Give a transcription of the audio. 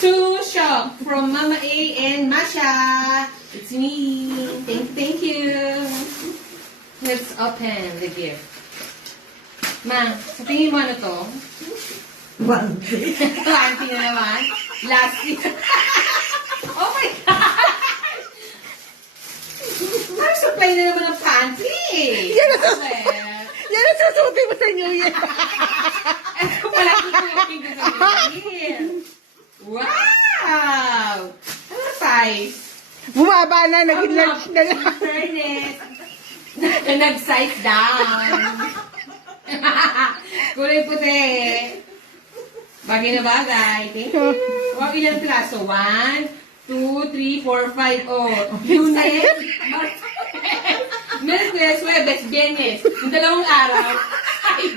Shoe shop from Mama A and Masha. It's me. Thank you. Let's open the gift. Ma, sa tingin mo ano to? Wanti. Panty na naman. Last year. Oh my God! Ano supply na naman ng panty? Yan ang Well, Yan ang susuti mo sa New Year. ito pala kukulokin ko sa year. Wow! Ano size? Bumaba na, naging lunch na lang. Fairness. Nag-size down. Kulay puti. Bagay na bagay. Thank you. Wow, ilang plaso? 1, 2, 3, 4, 5. Oh, Lunes. Merkules, Huwebes, Biyernes. Yung dalawang araw. Ay,